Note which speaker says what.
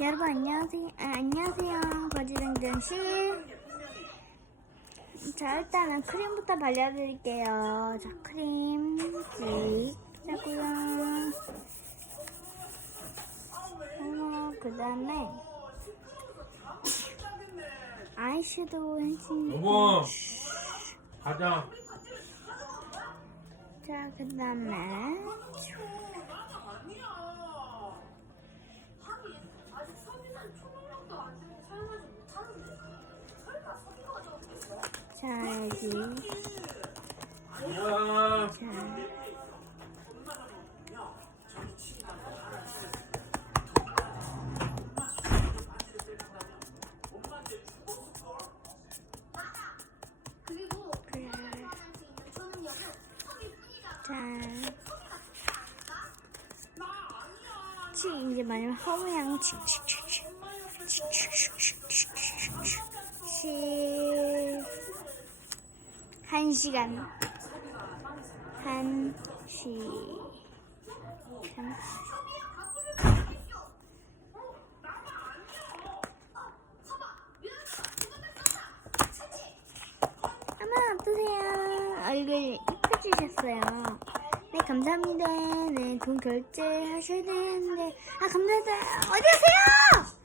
Speaker 1: 여러분 안녕하세요. 아, 안녕하세요. 거지등등실. 자 일단은 크림부터 발라드릴게요. 자 크림 씩 하고요. 어, 그 다음에 아이섀도우 henching.
Speaker 2: 여보 가자
Speaker 1: 자, 그 다음에 자, 여기
Speaker 2: 야
Speaker 1: 자. 자. 치 이제 마지막 허무양 칙칙칙칙 칙. 한 시간 한 시. 한 시. 어머 어떠세요? 얼굴 이뻐지셨어요. 네 감사합니다. 네 돈 결제하셔야 되는데 아 감사합니다. 어디 가세요?